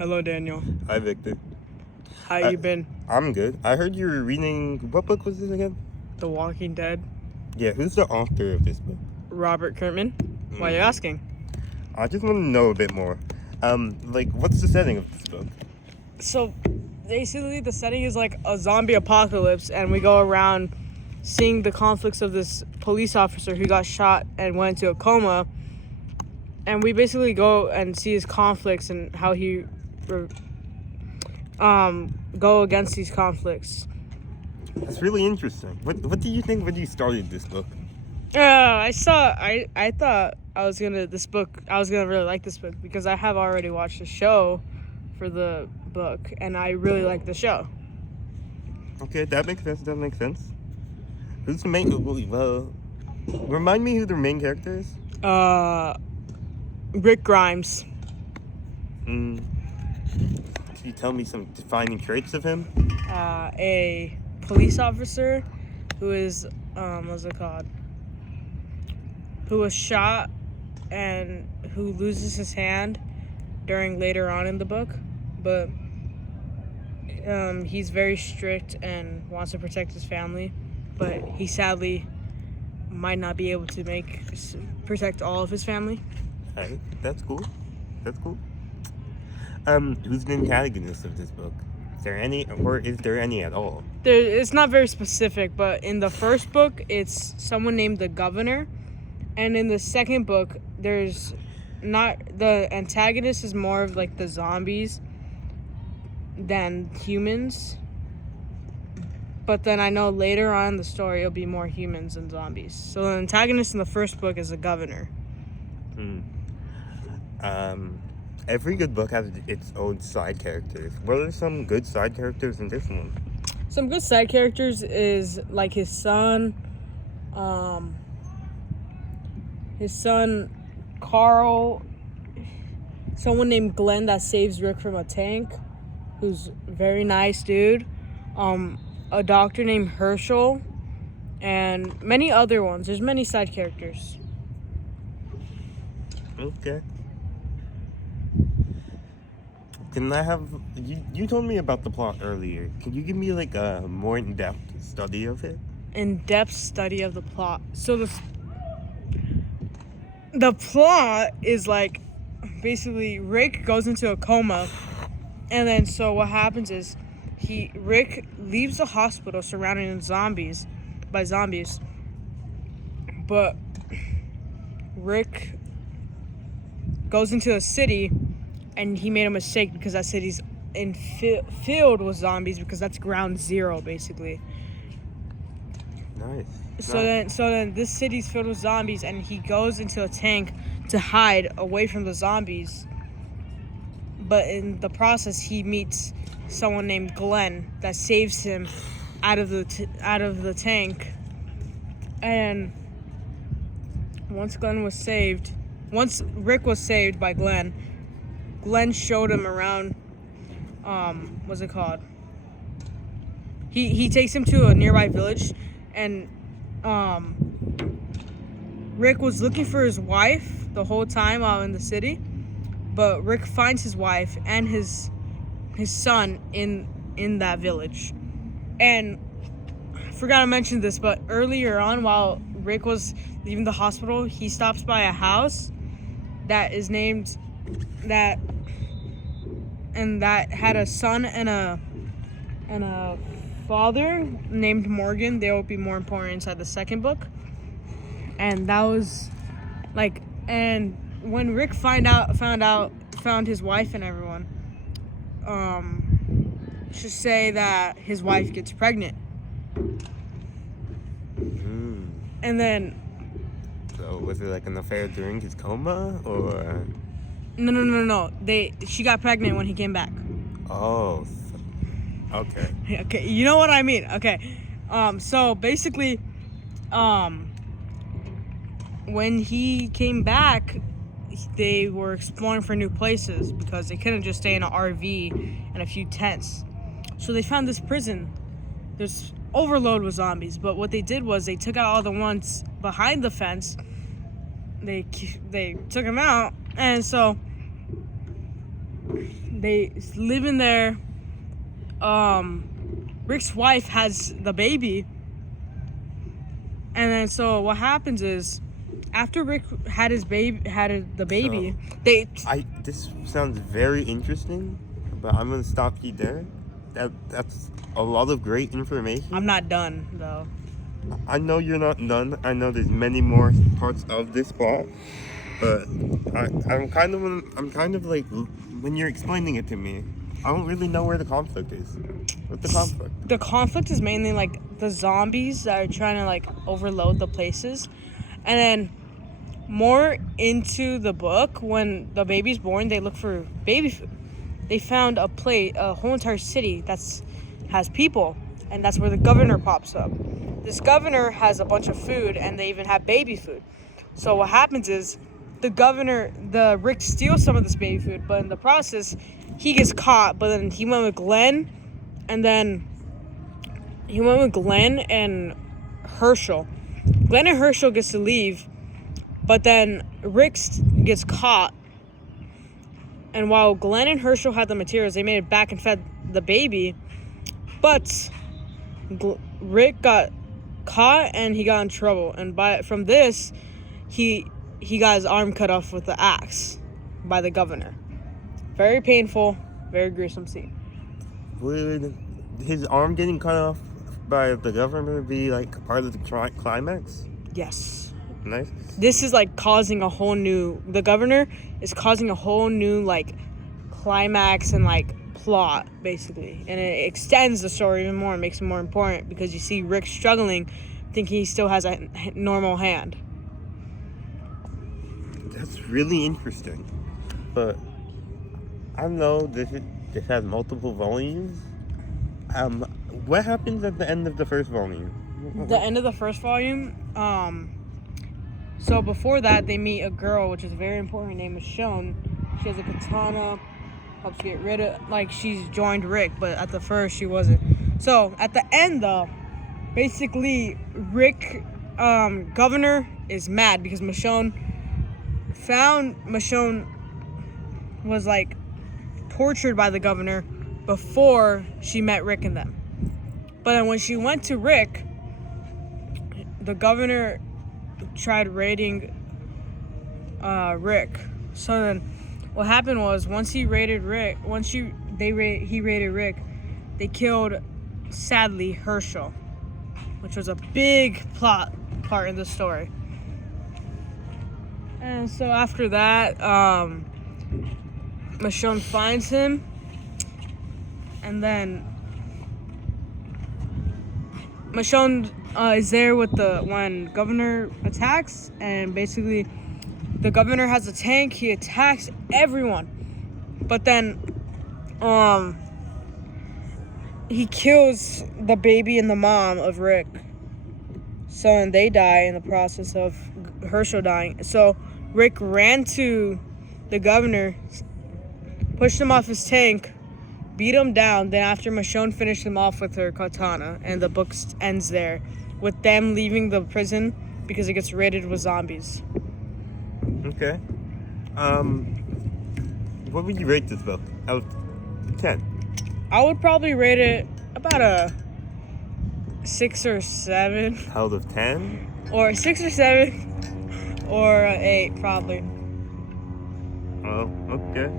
Hello, Daniel. Hi, Victor. How you been? I'm good. I heard you were reading. What book was this again? The Walking Dead. Yeah, who's the author of this book? Robert Kirkman. Why are you asking? I just want to know a bit more. What's the setting of this book? So, basically, the setting is like a zombie apocalypse, and we go around seeing the conflicts of this police officer who got shot and went into a coma. And we basically go and see his conflicts and how he go against these conflicts. That's really interesting. What did you think when you started this book? I thought I was gonna really like this book because I have already watched the show for the book and I really like the show. Okay, that makes sense. Who's the main? Well, remind me who the main character is. Rick Grimes. Can you tell me some defining traits of him? A police officer who is what's it called? Who was shot and who loses his hand later on in the book, but he's very strict and wants to protect his family, but he sadly might not be able to protect all of his family. Hey, that's cool. Who's the antagonist of this book? Is there any, or is there any at all? It's not very specific, but in the first book, it's someone named the Governor, and in the second book, there's not the antagonist is more of like the zombies than humans. But then I know later on in the story, it'll be more humans than zombies. So the antagonist in the first book is the Governor. Every good book has its own side characters. What are some good side characters in this one? Some good side characters is like his son Carl, someone named Glenn that saves Rick from a tank, who's a very nice dude, a doctor named Herschel, and many other ones. There's many side characters. Okay. Can I have... You told me about the plot earlier. Can you give me like a more in-depth study of it? In-depth study of the plot. So the plot is like basically Rick goes into a coma, and then so what happens is Rick leaves the hospital surrounded by zombies, but Rick goes into a city and he made a mistake because that city's filled with zombies because that's ground zero basically. Nice. So then this city's filled with zombies and he goes into a tank to hide away from the zombies. But in the process he meets someone named Glenn that saves him out of the tank. And once Rick was saved by Glenn showed him around what's it called? He takes him to a nearby village, and Rick was looking for his wife the whole time while in the city, but Rick finds his wife and his son in that village. And I forgot to mention this, but earlier on while Rick was leaving the hospital, he stops by a house that is named that had a son and a father named Morgan. They will be more important inside the second book. And that was like, and when Rick found his wife and everyone, should say that his wife gets pregnant. And then, so was it like an affair during his coma, or? No. She got pregnant when he came back. Oh, okay. Okay, you know what I mean. Okay, so basically, when he came back, they were exploring for new places because they couldn't just stay in an RV and a few tents. So they found this prison. There's overload with zombies, but what they did was they took out all the ones behind the fence. They took them out, and so they live in there. Rick's wife has the baby. And then so what happens is, after Rick had the baby, This sounds very interesting, but I'm gonna stop you there. That's a lot of great information. I'm not done though. I know you're not done. I know there's many more parts of this plot, but I'm kind of like, when you're explaining it to me, I don't really know where the conflict is. What's the conflict? The conflict is mainly like the zombies that are trying to like overload the places, and then more into the book, when the baby's born, they look for baby food. They found a whole entire city has people, and that's where the governor pops up. This governor has a bunch of food, and they even have baby food. So what happens is, Rick steals some of this baby food, but in the process, he gets caught. But then he went with Glenn and Herschel. Glenn and Herschel gets to leave, but then Rick gets caught. And while Glenn and Herschel had the materials, they made it back and fed the baby. But Rick got caught and he got in trouble. And from this, he got his arm cut off with the axe by the governor. Very painful, very gruesome scene. Would his arm getting cut off by the governor be like part of the climax? Yes. Nice. This is like the governor is causing a whole new like climax and like plot, basically. And it extends the story even more and makes it more important, because you see Rick struggling, thinking he still has a normal hand. That's really interesting. But I know this has multiple volumes. What happens at the end of the first volume? The end of the first volume, so before that, they meet a girl, which is very important. Her name is Michonne. She has a katana, helps get rid of, like, she's joined Rick, but at the first she wasn't. So at the end, though, basically Rick, governor is mad because Michonne was like tortured by the governor before she met Rick and them. But then when she went to Rick, the governor tried raiding Rick. So then what happened was, once he raided Rick, he raided Rick, they killed, sadly, Herschel, which was a big plot part in the story. And so after that, Michonne finds him, and then Michonne is there when governor attacks, and basically the governor has a tank. He attacks everyone, but then he kills the baby and the mom of Rick. So and they die in the process of Herschel dying. So Rick ran to the governor, pushed him off his tank, beat him down. Then after Michonne finished him off with her katana, and the book ends there, with them leaving the prison because it gets raided with zombies. Okay. What would you rate this book out of 10? I would probably rate it about a 6 or 7. Out of 10? Or 6 or 7. Or 8, probably. Oh, okay.